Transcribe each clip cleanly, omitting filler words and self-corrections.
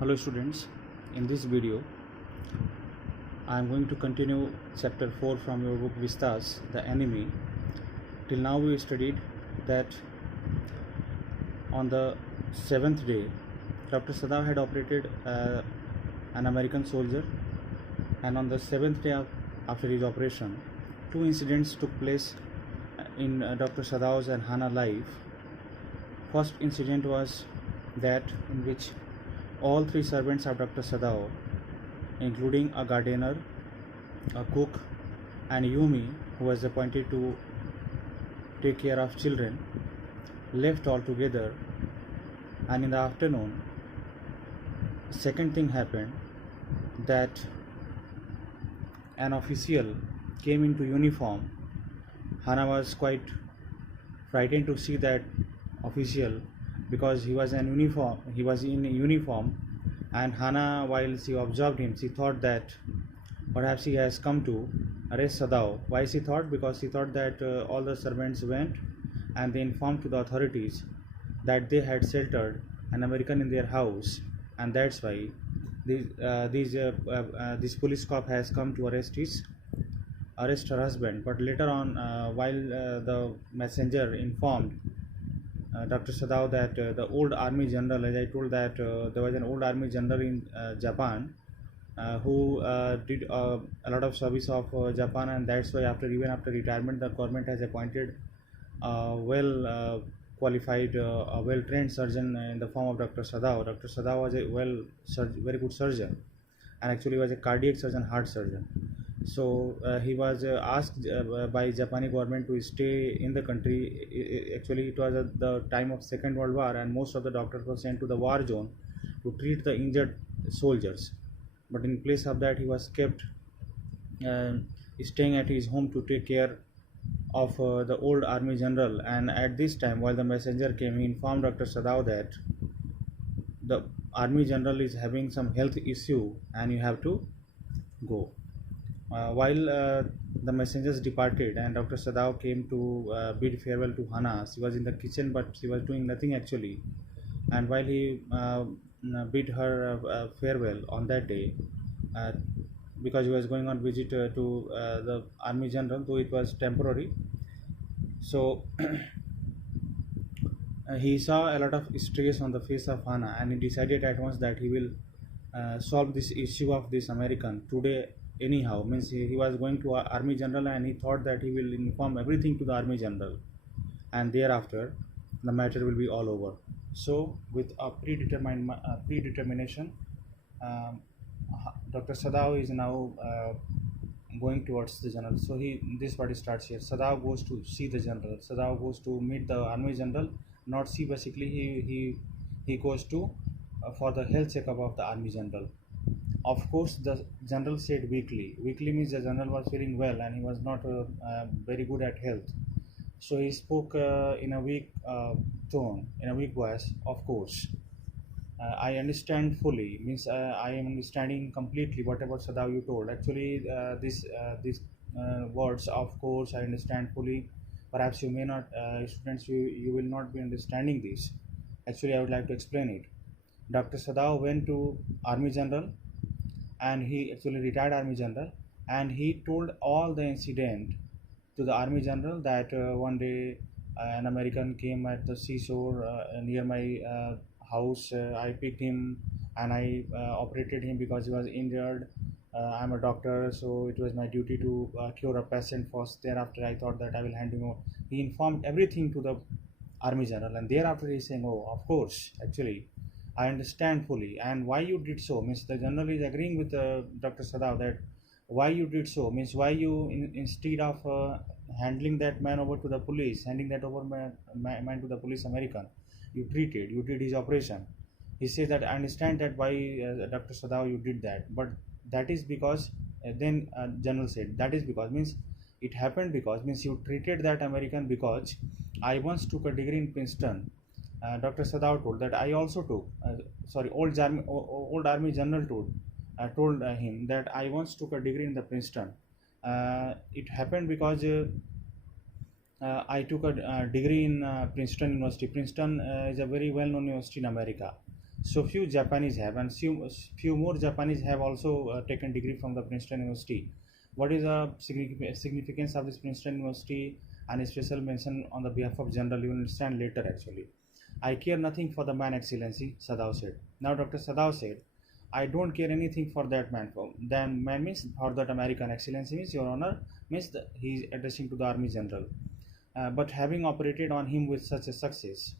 Hello students, in this video I am going to continue chapter 4 from your book Vistas, the enemy. Till now we studied that on the 7th day Dr. Sadav had operated an American soldier, and on the 7th day after his operation two incidents took place in Dr. Sadav's and Hannah life. First incident was that in which all three servants of Dr. Sadav, including a gardener, a cook, and Yumi, who was appointed to take care of children, left altogether. And in the afternoon, second thing happened, that an official came into uniform. Hannah was quite frightened to see that official because he was in uniform, and Hannah, while she observed him, she thought that perhaps he has come to arrest Sadav. Why she thought? Because she thought that all the servants went and they informed to the authorities that they had sheltered an American in their house, and that's why this police cop has come to arrest her husband. But later on, while the messenger informed Dr. Sadav that the old army general, as I told, that there was an old army general in Japan who did a lot of service of Japan, and that's why even after retirement, the government has appointed a well qualified, a well trained surgeon in the form of Dr. Sadav. Dr. Sadav was a very good surgeon, and actually was a cardiac surgeon, heart surgeon. So he was asked by Japanese government to stay in the country. Actually, it was at the time of Second World War, and most of the doctors were sent to the war zone to treat the injured soldiers. But in place of that, he was kept uh, staying at his home to take care of the old army general. And at this time, while the messenger came, he informed Dr. Sadav that the army general is having some health issue and you have to go. While the messengers departed and Dr. Sadav came to bid farewell to Hannah, she was in the kitchen but she was doing nothing actually. And while he bid her farewell on that day, uh, because he was going on visit to the army general, though it was temporary, so he saw a lot of stress on the face of Hannah, and he decided at once that he will solve this issue of this American today anyhow. Means he was going to army general, and he thought that he will inform everything to the army general, and thereafter the matter will be all over. So with a predetermination, um, Dr. Sadav is now going towards the general. So this party starts here. Sadav goes to see the general. Sadav goes to meet the army general. Not see, basically he goes to for the health checkup of the army general. Of course, the general said weakly. Weakly means the general was feeling well and he was not very good at health. So he spoke in a weak tone, in a weak voice. Of course, I understand fully. Means I am understanding completely whatever Sadav you told. Actually, these words, of course, I understand fully. Perhaps you may not, students, you will not be understanding this. Actually, I would like to explain it. Dr. Sadav went to Army General, and he actually retired Army General, and he told all the incident to the Army General, that one day an American came at the seashore near my house. I picked him and I operated him because he was injured. I'm a doctor, so it was my duty to cure a patient first. Thereafter, I thought that I will hand him over. He informed everything to the Army General, and thereafter he's saying, "Oh, of course, actually, I understand fully." And why you did so means the general is agreeing with Dr. Sadav that why you did so means why you instead of handling that man over to the police, handing that over man to the police American, you did his operation. He says that I understand that why Dr. Sadav you did that, but that is because then general said that is because means it happened because means you treated that American because I once took a degree in Princeton. Dr. Sadav told that I also took. Old Army General told him that I once took a degree in the Princeton. It happened because I took a degree in Princeton University. Princeton is a very well-known university in America. So few Japanese have, and few more Japanese have also taken degree from the Princeton University. What is the significance of this Princeton University and a special mention on the behalf of general, you will understand later actually. I care nothing for the man excellency, Sadao said. Now Dr. Sadao said, I don't care anything for that man. For then man means for that American excellency means your honor means he is addressing to the army general. But having operated on him with such a success,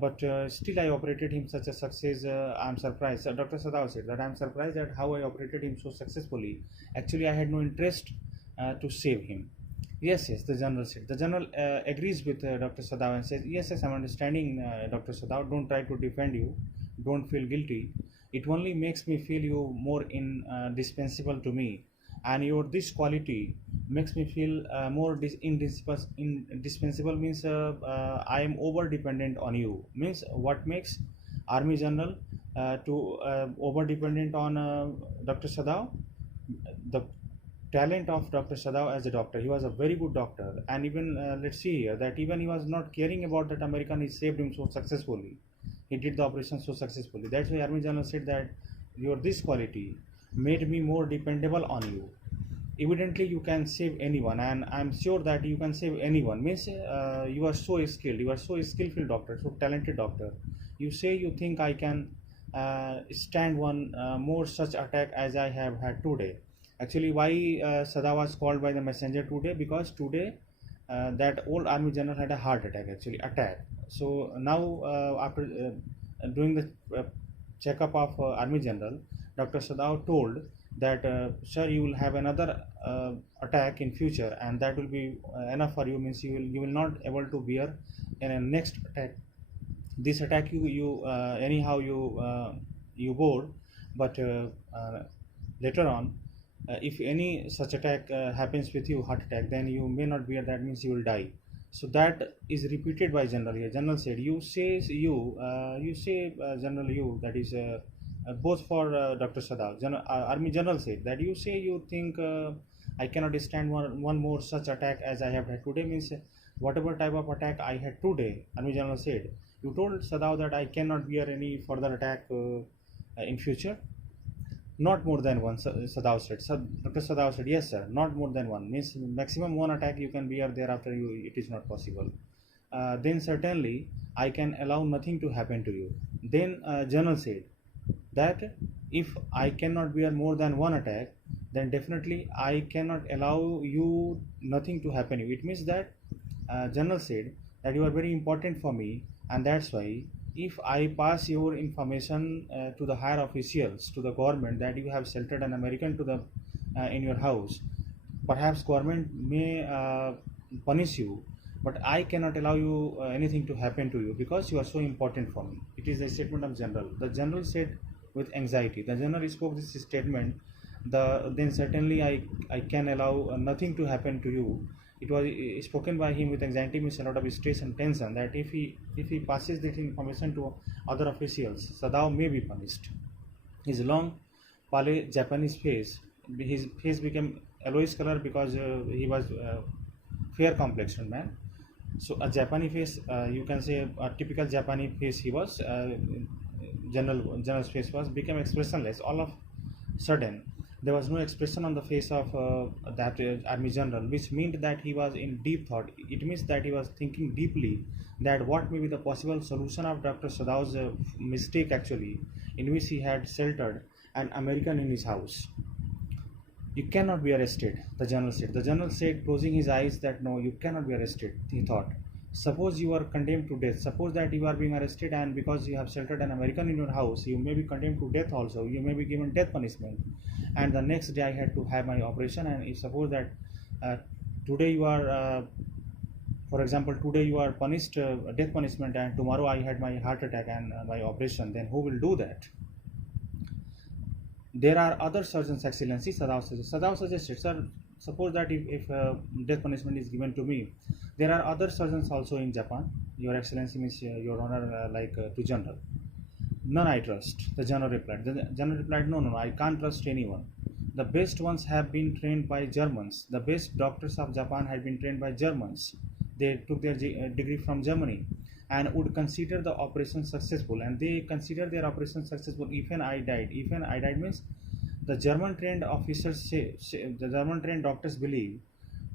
but still I operated him such a success. I'm surprised. Dr. Sadao said that I'm surprised at how I operated him so successfully. Actually, I had no interest to save him. Yes, yes, the general said. The general agrees with Dr. Sadao and says, yes, yes, I'm understanding, Dr. Sadao. Don't try to defend you. Don't feel guilty. It only makes me feel you more indispensable to me, and your this quality makes me feel more indispensable means I am over dependent on you. Means what makes Army General to over dependent on Dr. Sadao? The talent of Dr. Sadao as a doctor. He was a very good doctor, and even let's see here that even he was not caring about that American. He saved him so successfully. He did the operation so successfully. That's why Army General said that your this quality made me more dependable on you. Evidently, you can save anyone, and I'm sure that you can save anyone. Means you are so skilled. You are so skillful doctor, so talented doctor. You say you think I can stand one more such attack as I have had today. Actually, why Sada was called by the messenger today? Because today that old army general had a heart attack. Actually, attack. So now after doing the checkup of army general, Dr. Sadao told that sir, you will have another attack in future, and that will be enough for you. Means you will not able to bear in a next attack. This attack you anyhow you bore, but later on if any such attack happens with you, heart attack, then you may not bear, that means you will die. So that is repeated by general here. General said, you say general you, that is both for Dr. Sadao. Army general said that you say you think I cannot stand one more such attack as I have had today. Means whatever type of attack I had today, Army general said, you told Sadao that I cannot bear any further attack in future. Not more than one, Sadao said. Dr. Sadao said, yes, sir, not more than one. Means maximum one attack you can bear, thereafter it is not possible. Then certainly I can allow nothing to happen to you. Then General said that if I cannot bear more than one attack, then definitely I cannot allow you nothing to happen to you. It means that General said that you are very important for me, and that's why if I pass your information to the higher officials, to the government, that you have sheltered an American to the in your house, perhaps government may punish you, but I cannot allow you anything to happen to you because you are so important for me. It is a statement of general. The general said with anxiety. The general spoke this statement. Then certainly I can allow nothing to happen to you. It was spoken by him with anxiety, means a lot of stress and tension, that if he passes this information to other officials, Sadao may be punished. His long pale Japanese face, his face became yellowish color because he was fair complexioned man. So a Japanese face, you can say a typical Japanese face he was. General's face was became expressionless. All of sudden, there was no expression on the face of that army general, which meant that he was in deep thought. It means that he was thinking deeply that what may be the possible solution of Dr. Sadao's mistake actually, in which he had sheltered an American in his house. You cannot be arrested, the general said. The general said, closing his eyes, that no, you cannot be arrested, he thought. Suppose you are condemned to death. Suppose that you are being arrested, and because you have sheltered an American in your house, you may be condemned to death also. You may be given death punishment. And the next day I had to have my operation, and if suppose that today you are, for example, today you are punished, death punishment, and tomorrow I had my heart attack and my operation, then who will do that? There are other surgeons, Excellency, Sadao suggested. Sadao suggested, sir, suppose that if death punishment is given to me, there are other surgeons also in Japan. Your Excellency means Your Honor, to General. None I trust, the General replied. The General replied, no, I can't trust anyone. The best ones have been trained by Germans. The best doctors of Japan had been trained by Germans. They took their degree from Germany. and would consider the operation successful, and they consider their operation successful even I died. Even I died means the German trained officers the German trained doctors believe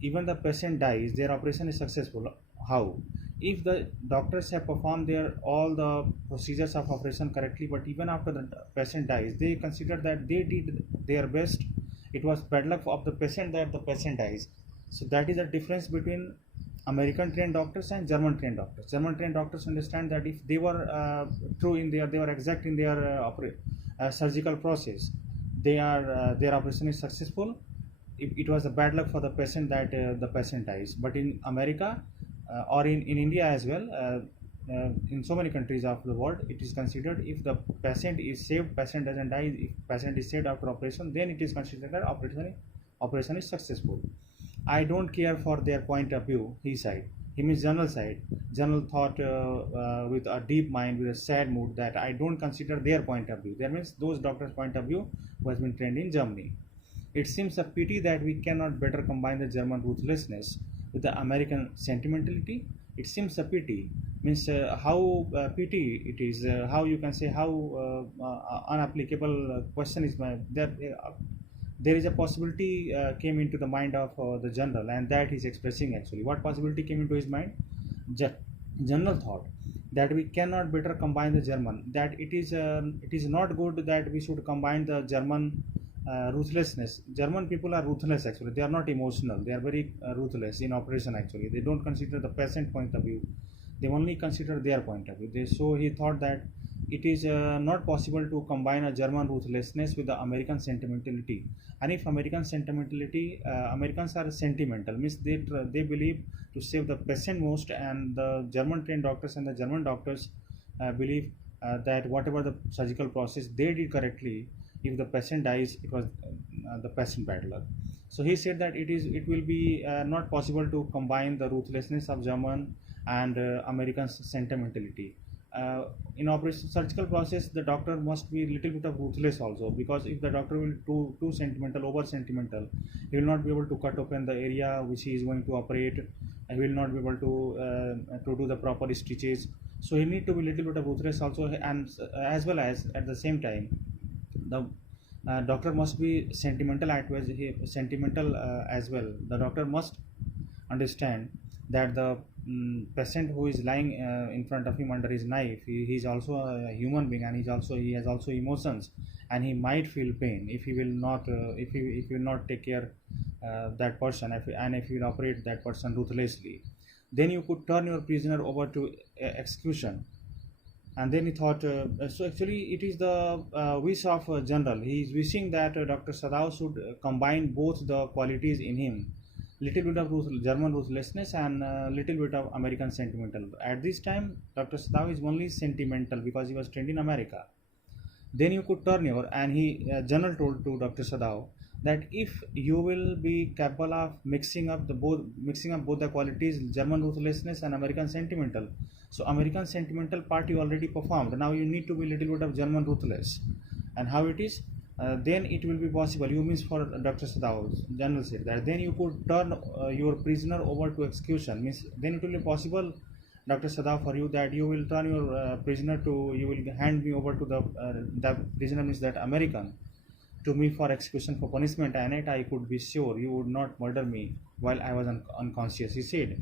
even the patient dies, their operation is successful. How? If the doctors have performed their all the procedures of operation correctly, but even after the patient dies, they consider that they did their best. It was bad luck of the patient that the patient dies. So that is the difference between American trained doctors and German trained doctors. German trained doctors understand that if they were true in their, they were exact in their surgical process, their operation is successful. It was a bad luck for the patient that the patient dies. But in America or in India as well, in so many countries of the world, it is considered if the patient is saved, patient doesn't die. If patient is saved after operation, then it is considered that operation is successful. I don't care for their point of view, he said. He means General side. General thought with a deep mind, with a sad mood, that I don't consider their point of view. That means those doctors' point of view who has been trained in Germany. It seems a pity that we cannot better combine the German ruthlessness with the American sentimentality. It seems a pity. Means how pity it is. How you can say how unapplicable question is my that. There is a possibility came into the mind of the general, and that he's expressing actually. What possibility came into his mind? General thought that we cannot better combine the German. That it is not good that we should combine the German ruthlessness. German people are ruthless actually. They are not emotional. They are very ruthless in operation actually. They don't consider the patient point of view. They only consider their point of view. So he thought that it is not possible to combine a German ruthlessness with the American sentimentality. And if American sentimentality, Americans are sentimental, means they believe to save the patient most, and the German trained doctors and the German doctors believe that whatever the surgical process they did correctly, if the patient dies, it was the patient bad luck. So he said that it will be not possible to combine the ruthlessness of German and American sentimentality. In operation surgical process, the doctor must be little bit of ruthless also, because if the doctor will too sentimental, over sentimental, he will not be able to cut open the area which he is going to operate, and will not be able to do the proper stitches. So he need to be little bit of ruthless also, and as well as at the same time the doctor must be sentimental as well. The doctor must understand that the patient who is lying in front of him under his knife, he is also a human being, and he has also emotions, and he might feel pain if he will not if he will not take care that person, if he will operate that person ruthlessly. Then you could turn your prisoner over to execution. And then he thought, so actually it is the wish of general. He is wishing that Dr. Sadao should combine both the qualities in him, little bit of German ruthlessness and little bit of American sentimental. At this time, Dr. Sadao is only sentimental because he was trained in America. Then you could turn your, and he general told to Dr. Sadao that if you will be capable of mixing up both the qualities, German ruthlessness and American sentimental. So American sentimental part you already performed. Now you need to be little bit of German ruthless. And how it is? Then it will be possible. You means for Dr. Sadao, general said that then you could turn your prisoner over to execution. Means then it will be possible, Dr. Sadao, for you that you will turn your prisoner to, you will hand me over to the prisoner, means that American, to me for execution, for punishment, and it I could be sure you would not murder me while I was unconscious. He said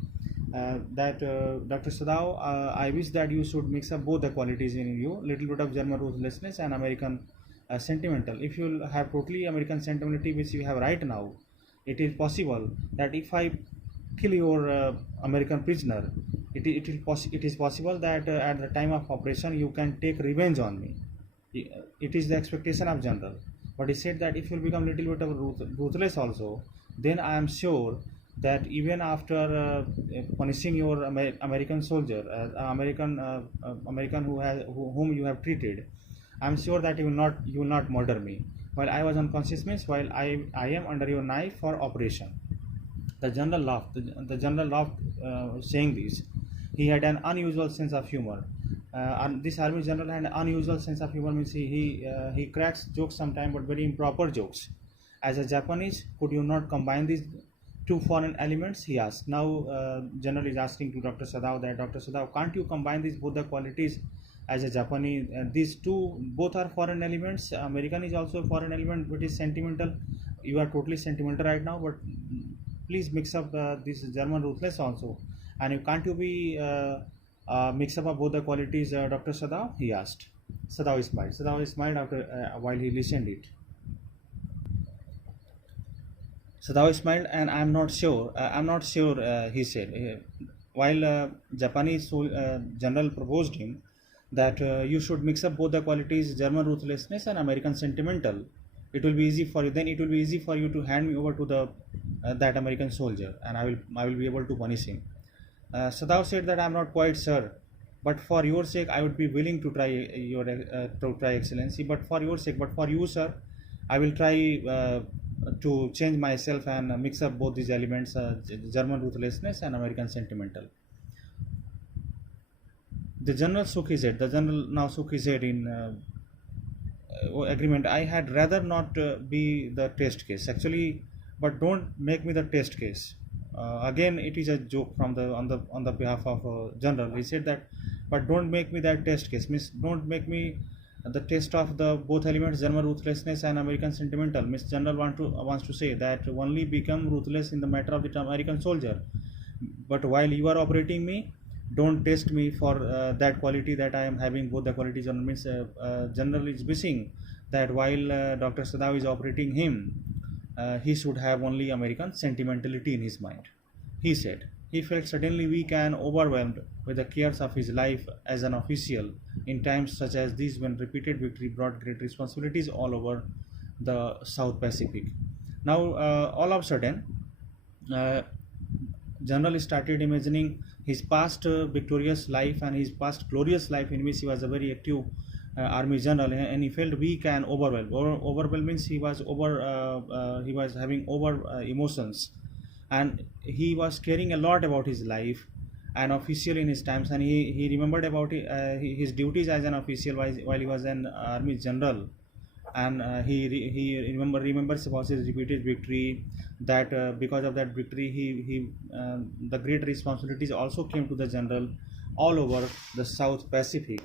that Dr. Sadao, I wish that you should mix up both the qualities in you, little bit of German ruthlessness and American sentimental. If you have totally American sentimentality which you have right now, it is possible that if I kill your American prisoner, it is possible that at the time of operation you can take revenge on me. It is the expectation of general. But he said that if you become little bit of ruthless also, then I am sure that even after punishing your American soldier, American whom you have treated, I am sure that you will not murder me while I was unconscious, means while I am under your knife for operation. The general laughed. The general laughed saying this. He had an unusual sense of humor. And this army general had an unusual sense of humor, means he cracks jokes sometimes, but very improper jokes. As a Japanese, could you not combine two foreign elements, he asked. Now general is asking to Dr. Sadao that, Dr. Sadao, can't you combine these both the qualities as a Japanese? These two both are foreign elements. American is also a foreign element which is sentimental. You are totally sentimental right now, but please mix up this German ruthless also. And you can't you be mix up of both the qualities, Dr. Sadao? He asked. Sadao smiled. Sadao smiled after while he listened it. Sadao smiled, and I'm not sure. I'm not sure, he said. While Japanese general proposed him that you should mix up both the qualities, German ruthlessness and American sentimental. It will be easy for you. Then it will be easy for you to hand me over to the that American soldier, and I will be able to punish him. Sadao said that I'm not quite sure, but for your sake, I would be willing to try to try excellency. But for your sake, but for you, sir, I will try to change myself and mix up both these elements, German ruthlessness and American sentimental. The general shook his head. The general now shook his head in agreement. I had rather not be the test case. Actually, but don't make me the test case. Again, it is a joke from the on the behalf of general. He said that, but don't make me that test case. Means don't make me the test of the both elements, German ruthlessness and American sentimental. Miss General wants to say that only become ruthless in the matter of the American soldier. But while you are operating me, don't test me for that quality that I am having both the qualities. On means General is wishing that while Dr. Sadao is operating him, he should have only American sentimentality in his mind. He said he felt suddenly weak and overwhelmed with the cares of his life as an official in times such as these, when repeated victory brought great responsibilities all over the South Pacific. Now, all of a sudden, uh, General started imagining his past victorious life and his past glorious life, in which he was a very active army general, and he felt weak and overwhelmed. Overwhelmed means he was having over emotions, and he was caring a lot about his life an official in his times, and he remembered about his duties as an official while he was an army general. And he remembers about his repeated victory, that because of that victory he the great responsibilities also came to the general all over the South Pacific,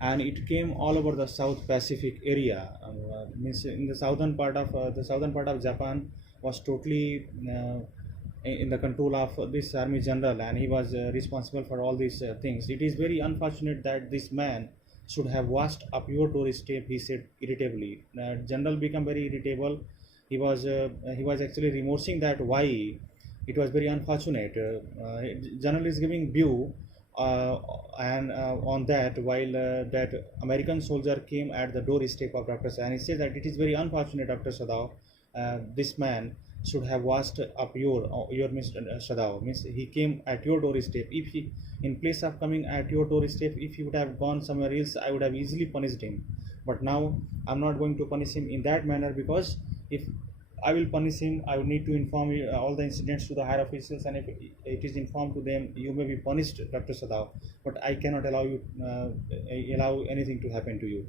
and it came all over the South Pacific area. Means in the southern part of Japan was totally in the control of this army general, and he was responsible for all these things. It is very unfortunate that this man should have washed up your doorstep, he said irritably. General became very irritable. He was actually remorsing that why it was very unfortunate. General is giving view and on that, while that American soldier came at the doorstep of Dr. Sadao, and he said that it is very unfortunate, Dr. Sadao, this man should have washed up your Mr. Sadao. Means he came at your doorstep. If he, in place of coming at your doorstep, if he would have gone somewhere else, I would have easily punished him. But now I'm not going to punish him in that manner, because if I will punish him, I will need to inform all the incidents to the higher officials, and if it is informed to them, you may be punished, Dr. Sadao. But I cannot allow anything to happen to you.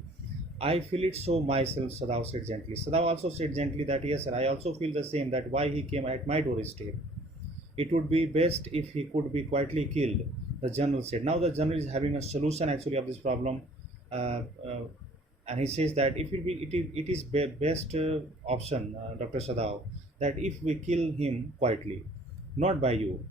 I feel it so myself, Sadao said gently. Sadao also said gently that yes, sir, I also feel the same, that why he came at my doorstep. It would be best if he could be quietly killed, the general said. Now the general is having a solution actually of this problem, uh, uh, and he says that it is best option, Dr. Sadao, that if we kill him quietly, not by you,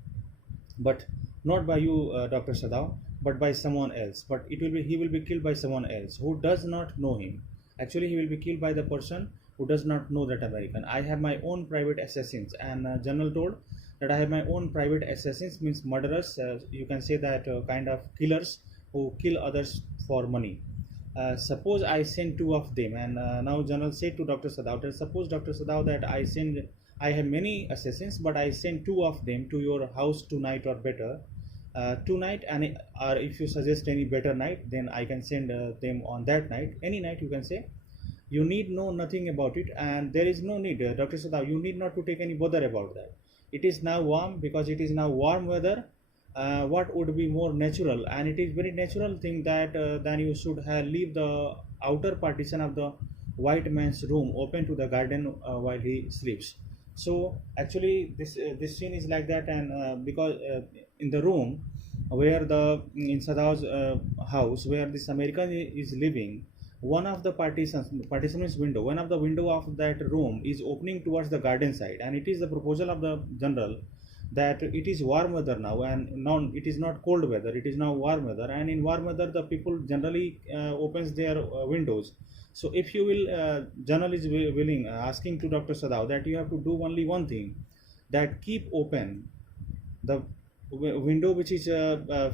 but not by you, Dr. Sadao, but by someone else. But he will be killed by someone else who does not know him. Actually, he will be killed by the person who does not know that American. I have my own private assassins, and General told that I have my own private assassins, means murderers. You can say that kind of killers who kill others for money. Suppose I send two of them, and now General said to Dr. Sadao, suppose Dr. Sadao that I have many assassins, but I send two of them to your house tonight or better. Tonight, and or if you suggest any better night, then I can send them on that night, any night you can say. You need know nothing about it, and there is no need, Dr. Sadao, you need not to take any bother about that. It is now warm, because it is now warm weather. What would be more natural, and it is very natural thing that then you should have leave the outer partition of the white man's room open to the garden while he sleeps. So actually this scene is like that, and because in the room where the in Sadav's house where this American is living, one of the participants window, one of the window of that room is opening towards the garden side, and it is the proposal of the general that it is warm weather now, and now it is not cold weather, it is now warm weather, and in warm weather the people generally opens their windows. So if you will, journal is willing, asking to Dr. Sadav that you have to do only one thing, that keep open the window which is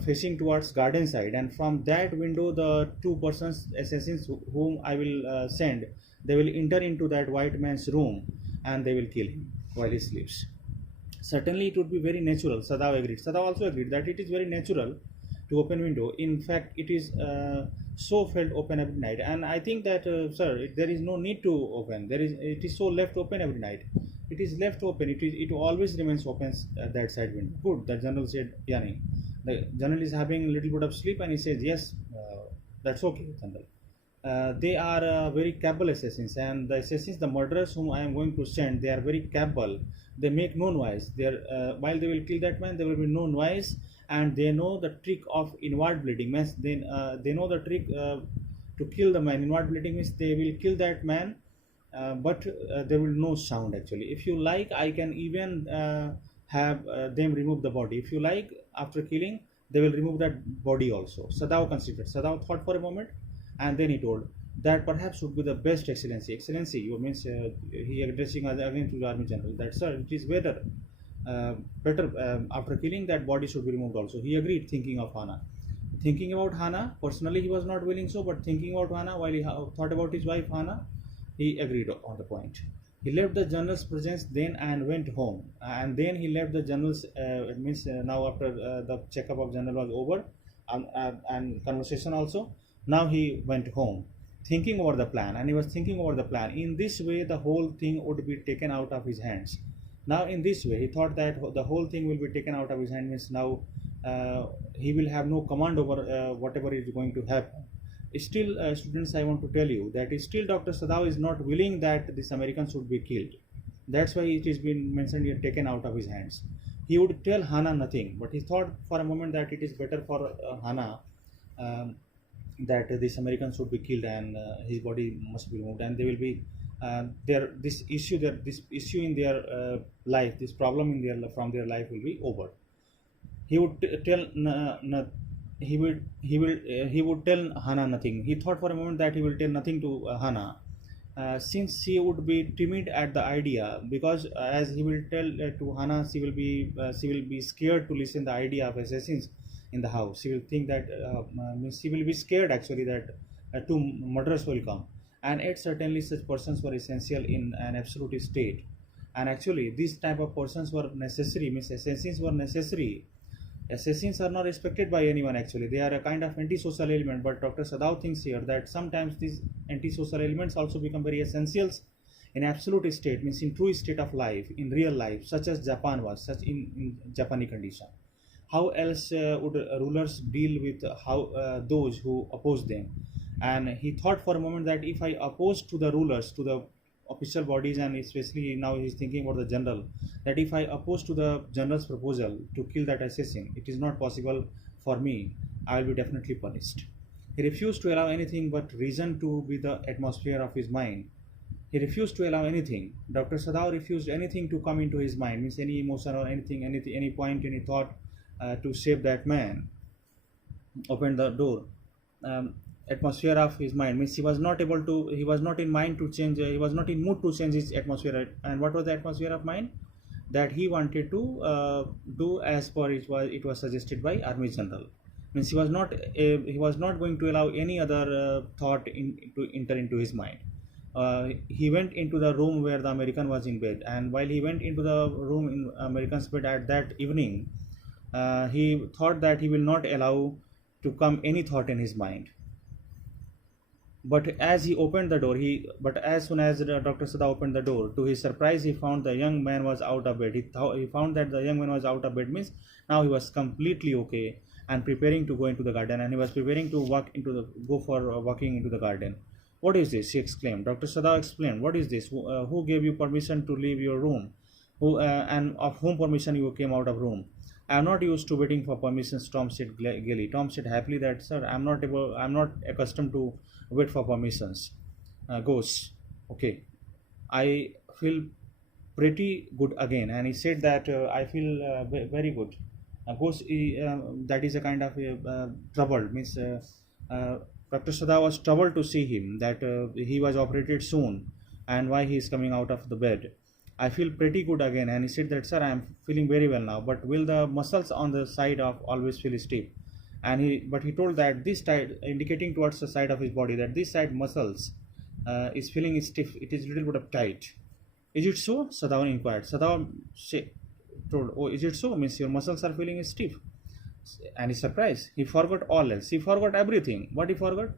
facing towards garden side, and from that window the two persons assassins whom I will send, they will enter into that white man's room and they will kill him while he sleeps. Certainly it would be very natural. Sadav agreed. Sadav also agreed that it is very natural to open window. In fact, it is so felt open every night, and I think that sir, there is no need to open. There is, it is so left open every night. It is left open. It always remains open at that side window. Good. The general said, Yani. The general is having a little bit of sleep, and he says, yes, that's okay, general. They are very capable assassins, and the assassins, the murderers whom I am going to send, they are very capable. They make no noise. They are, while they will kill that man, there will be no noise, and they know the trick of inward bleeding. Means they know the trick to kill the man. Inward bleeding means they will kill that man, but there will no sound actually. If you like, I can even have them remove the body. If you like, after killing, they will remove that body also. Sadav considered. Sadav thought for a moment, and then he told that perhaps would be the best, excellency. Excellency, you means he addressing again to the army general that sir, it is better after killing that body should be removed also. He agreed, thinking of Hana. Thinking about Hana, personally he was not willing so, but thinking about Hana while he thought about his wife Hana, he agreed on the point. He left the general's presence then and went home. And then he left the general's, it means now after the checkup of general was over, and conversation also, now he went home thinking over the plan, and he was thinking over the plan. In this way, the whole thing would be taken out of his hands. Now, in this way, he thought that the whole thing will be taken out of his hands, means now he will have no command over whatever is going to happen. Still, students, I want to tell you that still Dr. Sadav is not willing that this American should be killed. That's why it is been mentioned here, taken out of his hands. He would tell Hana nothing, but he thought for a moment that it is better for Hana that this American should be killed, and his body must be removed, and they will be this issue in their life, this problem in their from their life will be over. He would tell he would tell Hana nothing. He thought for a moment that he will tell nothing to Hana, since she would be timid at the idea, because as he will tell to Hana, she will be scared to listen the idea of assassins in the house. She will think that means she will be scared actually that two murderers will come, and yet certainly such persons were essential in an absolute state, and actually these type of persons were necessary, means assassins were necessary. Assassins are not respected by anyone actually. They are a kind of antisocial element, but Dr. Sadav thinks here that sometimes these antisocial elements also become very essentials in absolute state, means in true state of life, in real life, such as Japan was, such in Japanese condition. How else would rulers deal with those who oppose them? And he thought for a moment that if I oppose to the rulers, to the official bodies, and especially now he's thinking about the general, that if I oppose to the general's proposal to kill that assassin, it is not possible for me, I will be definitely punished. He refused to allow anything but reason to be the atmosphere of his mind. He refused to allow anything. Dr. Sadav refused anything to come into his mind, means any emotion or anything, any point, any thought to save that man. Opened the door. Atmosphere of his mind, means he was not in mind to change, he was not in mood to change his atmosphere. And what was the atmosphere of mind? That he wanted to do as per it was suggested by army general. Means he was not going to allow any other thought to enter into his mind. He went into the room where the American was in bed, and while he went into the room in American's bed at that evening, he thought that he will not allow to come any thought in his mind. But as he opened the door, but as soon as Dr. Sada opened the door, to his surprise, he found the young man was out of bed. He found that the young man was out of bed, means now he was completely okay and preparing to go into the garden, and he was preparing to go for walking into the garden. What is this? He exclaimed. Dr. Sada explained. What is this? Who gave you permission to leave your room? Who and of whom permission you came out of room? I am not used to waiting for permissions, Tom said gaily. Tom said happily that, sir, I'm not accustomed to wait for permissions. Ghost, okay. I feel pretty good again, and he said that I feel very good. Ghost, that is a kind of troubled, means uh, Dr. Sada was troubled to see him that he was operated soon, and why he is coming out of the bed. I feel pretty good again, and he said that, sir, I am feeling very well now, but will the muscles on the side of always feel stiff? And he told that this side, indicating towards the side of his body, that this side muscles is feeling stiff. It is little bit of tight. Is it so? Sadawan inquired. Sadawan told, oh, is it so? Means your muscles are feeling stiff. And he's surprised. He forgot all else. He forgot everything. What he forgot?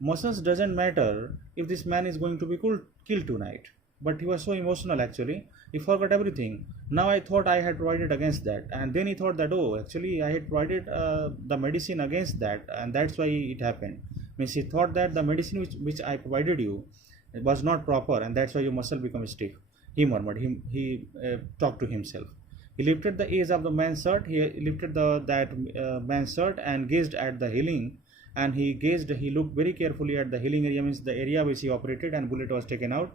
Muscles doesn't matter if this man is going to be killed tonight. But he was so emotional actually. He forgot everything. Now I thought I had provided against that. And then he thought that, oh, actually I had provided the medicine against that. And that's why it happened. Means he thought that the medicine which I provided you was not proper, and that's why your muscle becomes stiff. He murmured. He talked to himself. He lifted the edge of the man's shirt. He lifted that man's shirt and gazed at the healing. And he gazed. He looked very carefully at the healing area, means the area which he operated, and bullet was taken out.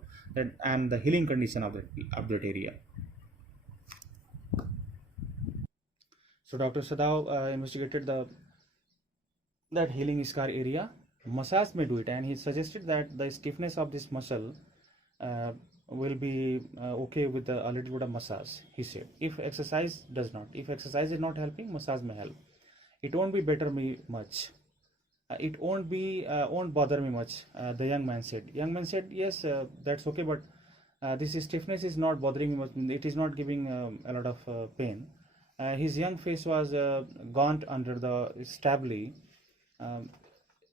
And the healing condition of that area. So Dr. Sadao investigated that healing scar area. Massage may do it, and he suggested that the stiffness of this muscle uh, will be okay with a little bit of massage. He said, if exercise does not, if exercise is not helping, massage may help. It won't be better me much. It won't bother me much. The young man said. Young man said, yes, that's okay, but this stiffness is not bothering me much. It is not giving a lot of pain. His young face was gaunt under the um,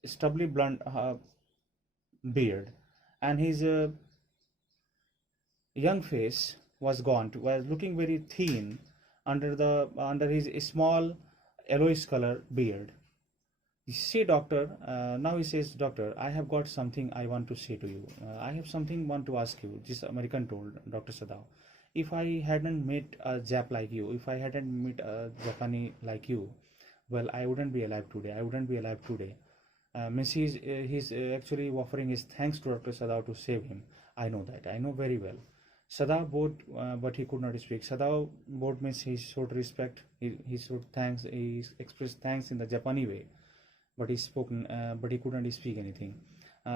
stubbly blunt beard, and his young face was gaunt, was looking very thin under his small yellowish color beard. You see, doctor, now he says, doctor, I have got something I want to say to you. I have something want to ask you. This American told Dr. Sadao. If I hadn't met a Jap like you, if I hadn't met a Japanese like you, well, I wouldn't be alive today. I wouldn't be alive today. Means he's actually offering his thanks to Dr. Sadao to save him. I know that. I know very well. Sadao bowed, but he could not speak. Sadao bowed means he showed respect. He showed thanks. He expressed thanks in the Japanese way, but he couldn't speak anything.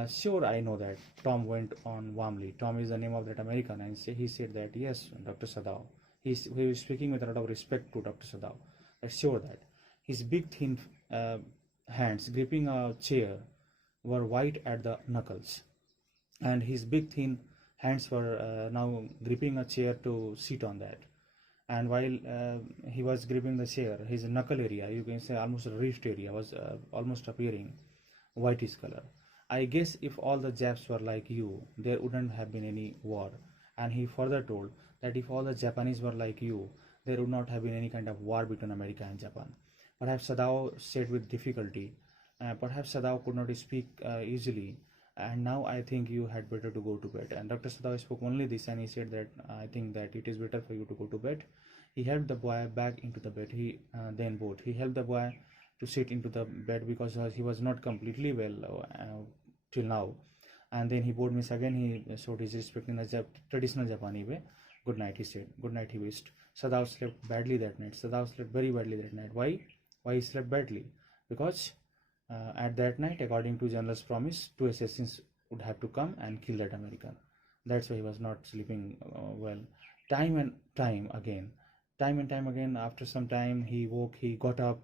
Sure, I know that. Tom went on warmly. Tom is the name of that American, and he said that, yes, Dr. Sadao. He was speaking with a lot of respect to Dr. Sadao. But sure that his big thin hands gripping a chair were white at the knuckles, and his big thin hands were now gripping a chair to sit on that. And while he was gripping the chair, his knuckle area, you can say almost a wrist area, was almost appearing whitish color. I guess if all the Japs were like you, there wouldn't have been any war. And he further told that if all the Japanese were like you, there would not have been any kind of war between America and Japan. Perhaps Sadao said with difficulty. Perhaps Sadao could not speak easily. And now I think you had better to go to bed. And Dr. Sadao spoke only this, and he said that I think that it is better for you to go to bed. He helped the boy back into the bed. He then bowed. He helped the boy to sit into the bed because he was not completely well till now. And then he bowed means again he showed his respect in the traditional Japanese way. Good night, he said. Good night, he wished. Sadao slept badly that night. Sadao slept very badly that night. Why? Why he slept badly? Because at that night, according to General's promise, two assassins would have to come and kill that American. That's why he was not sleeping well. Time and time again, after some time, he woke, he got up,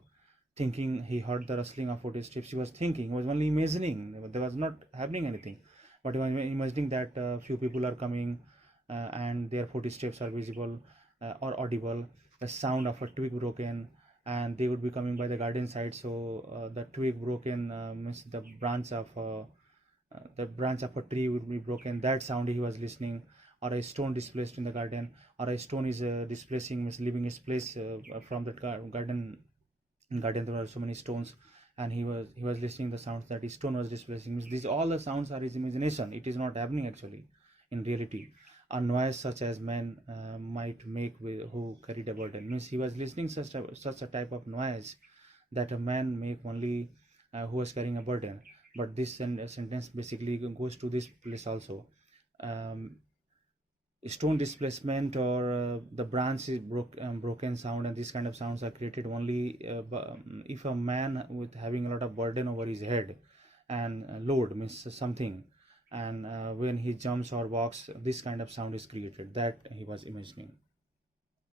thinking he heard the rustling of footsteps. He was thinking, he was only imagining, there was not happening anything. But he was imagining that few people are coming and their footsteps are visible or audible. The sound of a twig broken, and they would be coming by the garden side. So the twig broken means the branch of a tree would be broken. That sound he was listening, or a stone displaced in the garden, or a stone is displacing, means leaving its place from that garden. In garden there were so many stones, and he was listening the sounds that his stone was displacing. Means these all the sounds are his imagination. It is not happening actually in reality. a noise such as men might make who carried a burden. Means he was listening such a type of noise that a man make only who was carrying a burden. But this sentence basically goes to this place also. um, Stone displacement or the branch is broken sound, and these kind of sounds are created only if a man with having a lot of burden over his head and load means something, and when he jumps or walks, this kind of sound is created, that he was imagining.